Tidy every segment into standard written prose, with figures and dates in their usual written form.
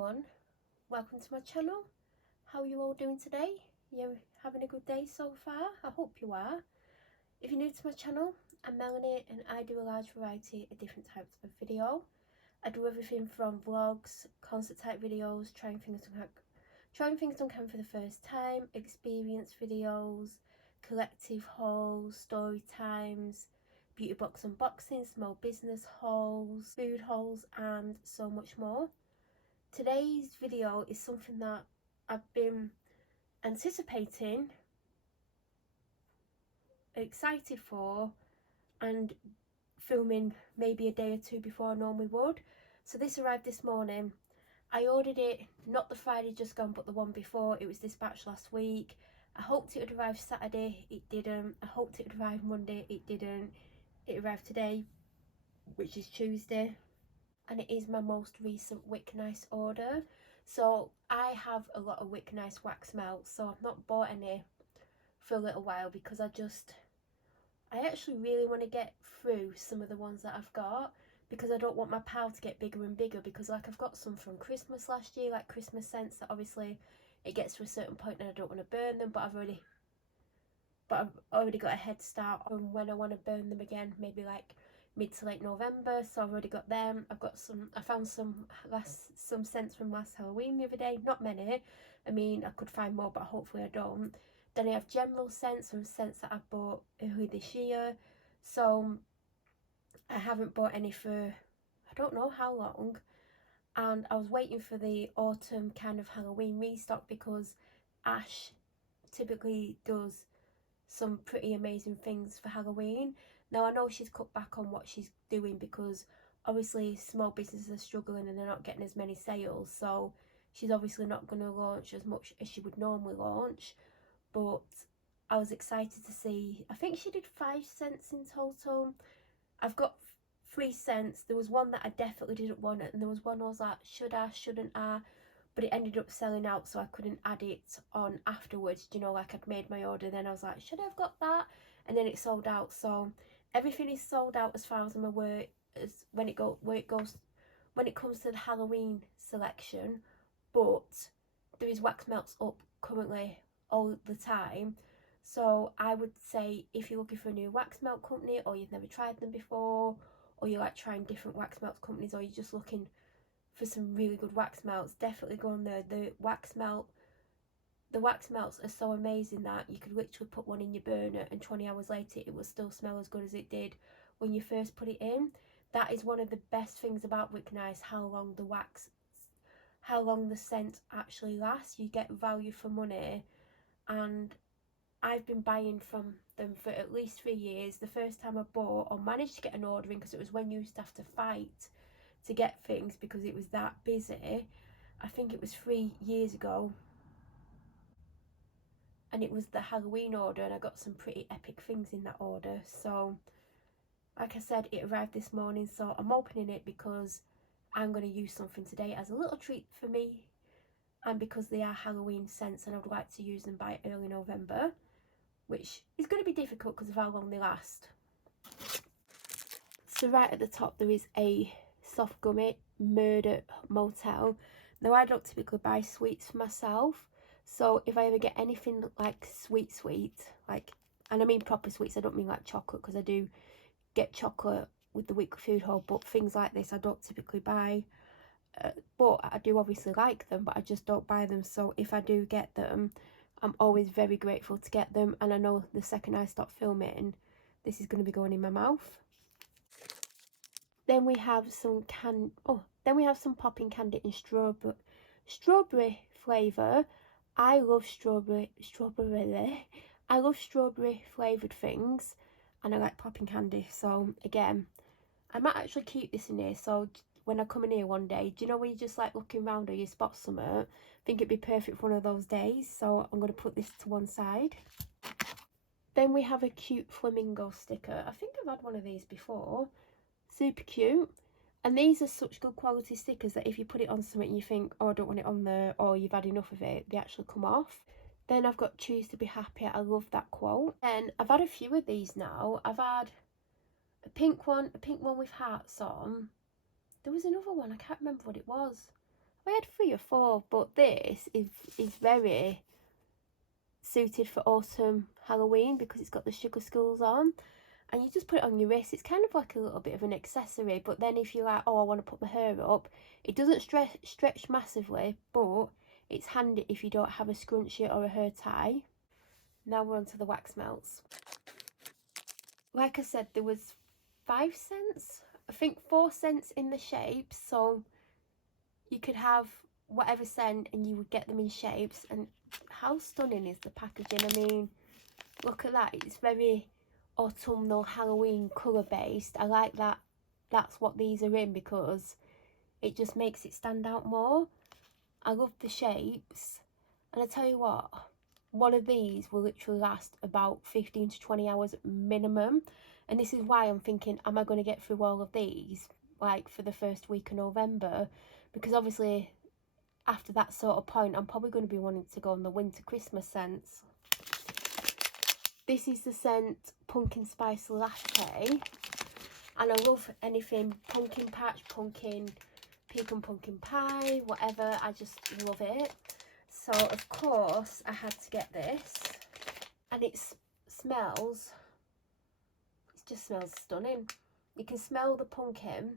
everyone, welcome to my channel. How are you all doing today? You having a good day so far? I hope you are. If you're new to my channel, I'm Melanie and I do a large variety of different types of video. I do everything from vlogs, concert type videos, trying things on camera for the first time, experience videos, collective hauls, story times, beauty box unboxings, small business hauls, food hauls and so much more. Today's video is something that I've been anticipating, excited for and filming maybe a day or two before I normally would. So this arrived this morning. I ordered it not the Friday just gone but the one before. It was dispatched last week. I hoped it would arrive Saturday, it didn't. I hoped it would arrive Monday, it didn't. It arrived today, which is Tuesday, and it is my most recent Wick Nice order. So I have a lot of Wick Nice wax melts, so I've not bought any for a little while because I actually really want to get through some of the ones that I've got, because I don't want my pile to get bigger and bigger, because like I've got some from Christmas last year, like Christmas scents that obviously it gets to a certain point and I don't want to burn them, but I've already got a head start on when I want to burn them again, maybe like mid to late November. So I've already got them. I found some scents from last Halloween the other day, not many. I mean, I could find more, but hopefully I don't. Then I have general scents from scents that I've bought early this year. So I haven't bought any for I don't know how long. And I was waiting for the autumn kind of Halloween restock, because Ash typically does some pretty amazing things for Halloween. Now I know she's cut back on what she's doing because obviously small businesses are struggling and they're not getting as many sales, so she's obviously not going to launch as much as she would normally launch. But I was excited to see, I think she did 5 scents in total. I've got 3 scents. There was one that I definitely didn't want, and there was one I was like, should I, shouldn't I? But it ended up selling out, so I couldn't add it on afterwards. You know, like I'd made my order, then I was like, should I have got that? And then it sold out. So everything is sold out as far as I'm aware, as when it comes to the Halloween selection. But there is wax melts up currently all the time. So I would say if you're looking for a new wax melt company, or you've never tried them before, or you like trying different wax melt companies, or you're just looking for some really good wax melts, definitely go on there. The wax melts are so amazing that you could literally put one in your burner and 20 hours later it will still smell as good as it did when you first put it in. That is one of the best things about Wick Nice, how long the scent actually lasts. You get value for money, and I've been buying from them for at least 3 years. The first time I bought or managed to get an order in, because it was when you used to have to fight to get things because it was that busy. I think it was 3 years ago, and it was the Halloween order, and I got some pretty epic things in that order. So like I said, it arrived this morning, so I'm opening it because I'm going to use something today as a little treat for me, and because they are Halloween scents and I would like to use them by early November, which is going to be difficult because of how long they last. So right at the top there is a soft gummy Murder Motel. Now I don't typically buy sweets for myself, so if I ever get anything like sweet, like, and I mean proper sweets, I don't mean like chocolate, because I do get chocolate with the weekly food haul, but things like this I don't typically buy. But I do obviously like them, but I just don't buy them. So if I do get them, I'm always very grateful to get them, and I know the second I stop filming this is going to be going in my mouth. Then we have some popping candy in strawberry flavour. I love strawberry flavoured things, and I like popping candy. So again, I might actually keep this in here, so when I come in here one day, do you know when you just like looking around or you spot something, I think it'd be perfect for one of those days. So I'm going to put this to one side. Then we have a cute flamingo sticker. I think I've had one of these before. Super cute. And these are such good quality stickers that if you put it on something and you think, oh, I don't want it on there, or you've had enough of it, they actually come off. Then I've got choose to be happy. I love that quote. And I've had a few of these now. I've had a pink one with hearts on. There was another one, I can't remember what it was. I had 3 or 4, but this is very suited for autumn Halloween because it's got the sugar skulls on, and you just put it on your wrist. It's kind of like a little bit of an accessory, but then if you're like, oh, I want to put my hair up, it doesn't stretch massively, but it's handy if you don't have a scrunchie or a hair tie. Now we're on to the wax melts. Like I said, there was 5 cents, I think 4 cents in the shapes, so you could have whatever scent and you would get them in shapes. And how stunning is the packaging? I mean, look at that. It's very autumnal Halloween colour based. I like that that's what these are in because it just makes it stand out more. I love the shapes, and I tell you what, one of these will literally last about 15 to 20 hours minimum, and this is why I'm thinking, am I going to get through all of these like for the first week of November? Because obviously after that sort of point I'm probably going to be wanting to go on the winter Christmas scents. This is the scent Pumpkin Spice Latte, and I love anything pumpkin patch, pumpkin, pecan pumpkin pie, whatever. I just love it. So of course I had to get this, and it smells, it just smells stunning. You can smell the pumpkin.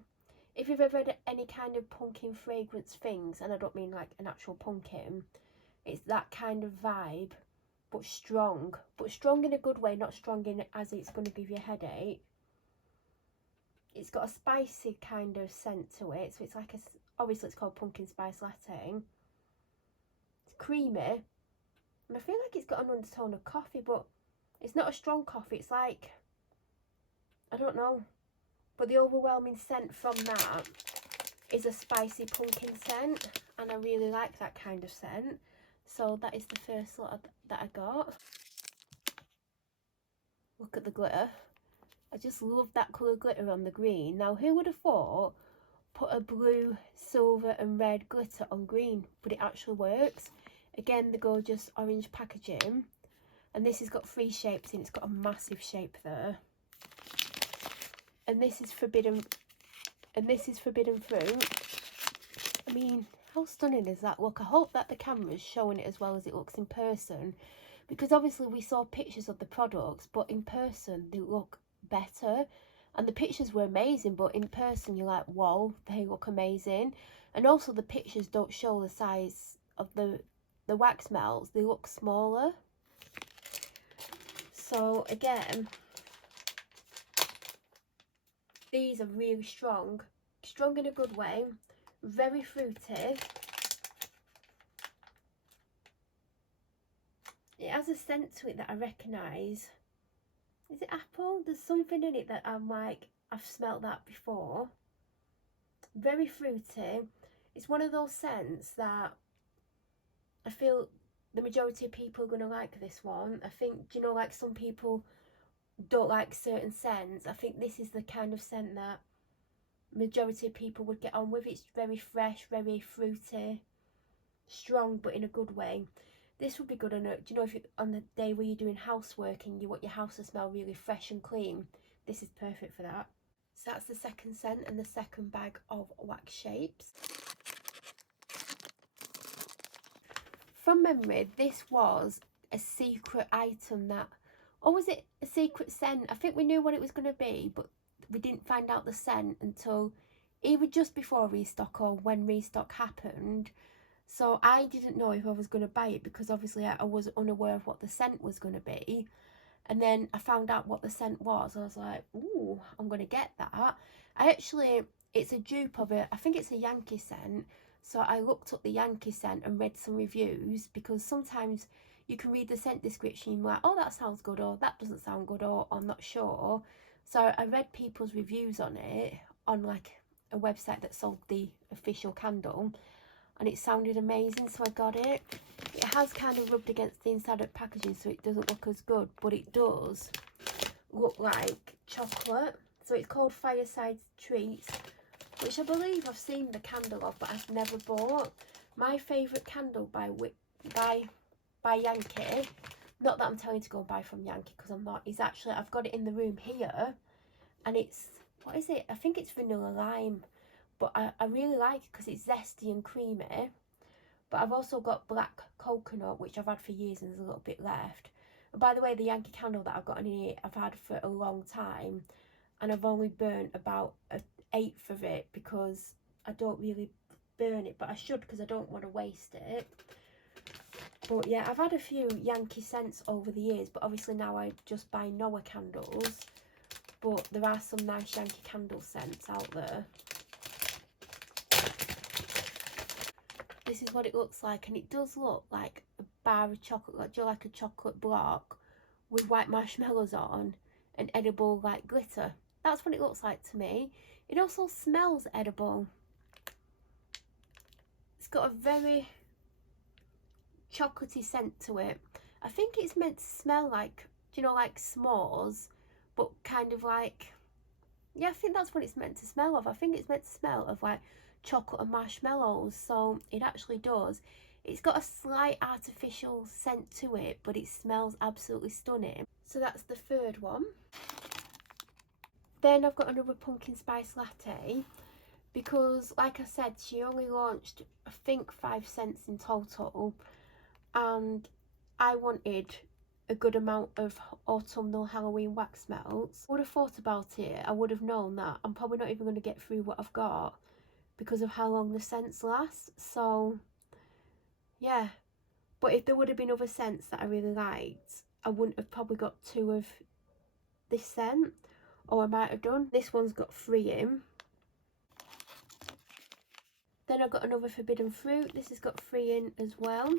If you've ever had any kind of pumpkin fragrance things, and I don't mean like an actual pumpkin, it's that kind of vibe, but strong in a good way, not strong in as it's going to give you a headache. It's got a spicy kind of scent to it, so it's like obviously it's called Pumpkin Spice Latte. It's creamy, and I feel like it's got an undertone of coffee, but it's not a strong coffee. It's like, I don't know, but the overwhelming scent from that is a spicy pumpkin scent, and I really like that kind of scent. So that is the first lot that I got. Look at the glitter. I just love that colour glitter on the green. Now, who would have thought put a blue, silver and red glitter on green? But it actually works. Again, the gorgeous orange packaging. And this has got 3 shapes in. It's got a massive shape there. And this is forbidden. And this is forbidden fruit. I mean, how stunning is that? Look, I hope that the camera's showing it as well as it looks in person, because obviously we saw pictures of the products, but in person they look better. And the pictures were amazing, but in person you're like, whoa, they look amazing. And also the pictures don't show the size of the wax melts. They look smaller. So again, these are really strong in a good way, very fruity. It has a scent to it that I recognise. Is it apple? There's something in it that I'm like, I've smelt that before. Very fruity. It's one of those scents that I feel the majority of people are going to like this one. I think, do you know, like some people don't like certain scents. I think this is the kind of scent that majority of people would get on with. It's very fresh, very fruity, strong, but in a good way. This would be good on do you know, if you on the day where you're doing housework and you want your house to smell really fresh and clean, this is perfect for that. So that's the second scent and the second bag of wax shapes. From memory, this was a secret item that, or was it a secret scent? I think we knew what it was going to be, but we didn't find out the scent until either just before restock or when restock happened. So I didn't know if I was going to buy it because obviously I was unaware of what the scent was going to be. And then I found out what the scent was. I was like, ooh, I'm going to get that. It's a dupe of it. I think it's a Yankee scent. So I looked up the Yankee scent and read some reviews, because sometimes you can read the scent description and you're like, oh, that sounds good, or that doesn't sound good, or I'm not sure. So I read people's reviews on it on like a website that sold the official candle, and it sounded amazing, so I got it. It has kind of rubbed against the inside of the packaging, so it doesn't look as good, but it does look like chocolate. So it's called Fireside Treats, which I believe I've seen the candle of, but I've never bought. My favourite candle by Yankee, not that I'm telling you to go and buy from Yankee, because I'm not, is actually, I've got it in the room here, and it's, what is it? I think it's vanilla lime, but I really like it because it's zesty and creamy. But I've also got black coconut, which I've had for years and there's a little bit left. And by the way, the Yankee Candle that I've got in here, I've had for a long time, and I've only burnt about an eighth of it because I don't really burn it, but I should because I don't want to waste it. But yeah, I've had a few Yankee scents over the years, but obviously now I just buy Noah candles. But there are some nice Yankee Candle scents out there. This is what it looks like, and it does look like a bar of chocolate, like a chocolate block with white marshmallows on and edible like glitter. That's what it looks like to me. It also smells edible. It's got a very chocolatey scent to it. I think it's meant to smell like, do you know, like s'mores, but kind of like, yeah, I think that's what it's meant to smell of. I think it's meant to smell of like chocolate and marshmallows, so it actually does. It's got a slight artificial scent to it, but it smells absolutely stunning. So that's the third one. Then I've got another pumpkin spice latte, because like I said, she only launched I think 5 scents in total, and I wanted a good amount of autumnal Halloween wax melts. I would have thought about it. I would have known that I'm probably not even going to get through what I've got because of how long the scents last. So yeah, but if there would have been other scents that I really liked, I wouldn't have probably got 2 of this scent, or I might have done. This one's got 3 in. Then I've got another forbidden fruit. This has got 3 in as well.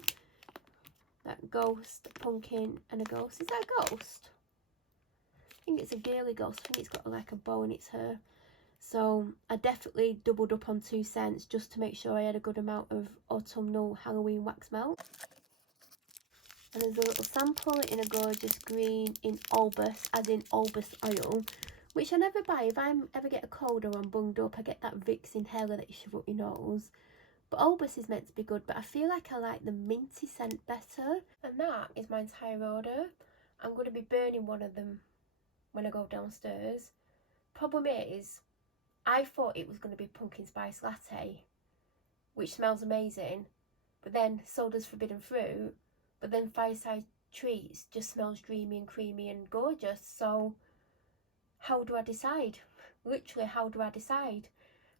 That ghost, pumpkin and a ghost. Is that a ghost? I think it's a girly ghost. I think it's got like a bow in its hair. So I definitely doubled up on 2 scents just to make sure I had a good amount of autumnal Halloween wax melt. And there's a little sample in a gorgeous green in Albus, as in Albus oil, which I never buy. If I ever get a cold or I'm bunged up, I get that Vicks inhaler that you shove up your nose. But Albus is meant to be good, but I feel like I like the minty scent better. And that is my entire order. I'm going to be burning one of them when I go downstairs. Problem is, I thought it was going to be pumpkin spice latte, which smells amazing, but then so does forbidden fruit, but then fireside treats just smells dreamy and creamy and gorgeous. So how do I decide? Literally, how do I decide?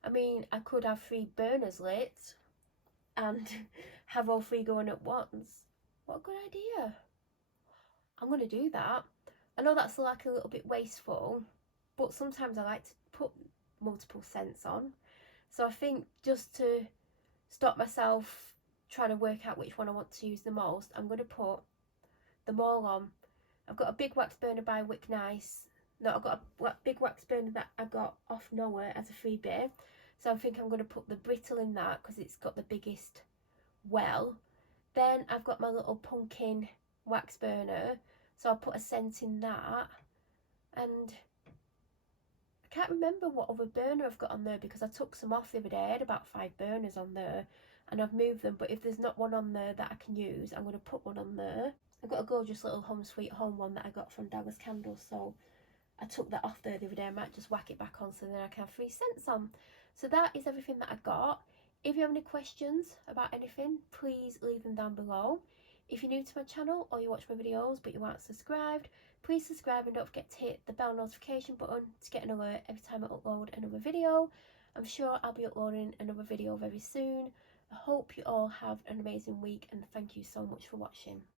I mean, I could have 3 burners lit and have all 3 going at once. What a good idea. I'm going to do that. I know that's like a little bit wasteful, but sometimes I like to put multiple scents on. So I think just to stop myself trying to work out which one I want to use the most, I'm going to put them all on. I've got a big wax burner by Wick Nice. No, I've got a big wax burner that I got off Noah as a freebie. So I think I'm going to put the brittle in that because it's got the biggest well. Then I've got my little pumpkin wax burner. So I'll put a scent in that. And I can't remember what other burner I've got on there because I took some off the other day. I had about 5 burners on there and I've moved them. But if there's not one on there that I can use, I'm going to put one on there. I've got a gorgeous little Home Sweet Home one that I got from Dallas Candles. So I took that off there the other day. I might just whack it back on so then I can have 3 scents on. So that is everything that I got. If you have any questions about anything, please leave them down below. If you're new to my channel or you watch my videos but you aren't subscribed, please subscribe and don't forget to hit the bell notification button to get an alert every time I upload another video. I'm sure I'll be uploading another video very soon. I hope you all have an amazing week and thank you so much for watching.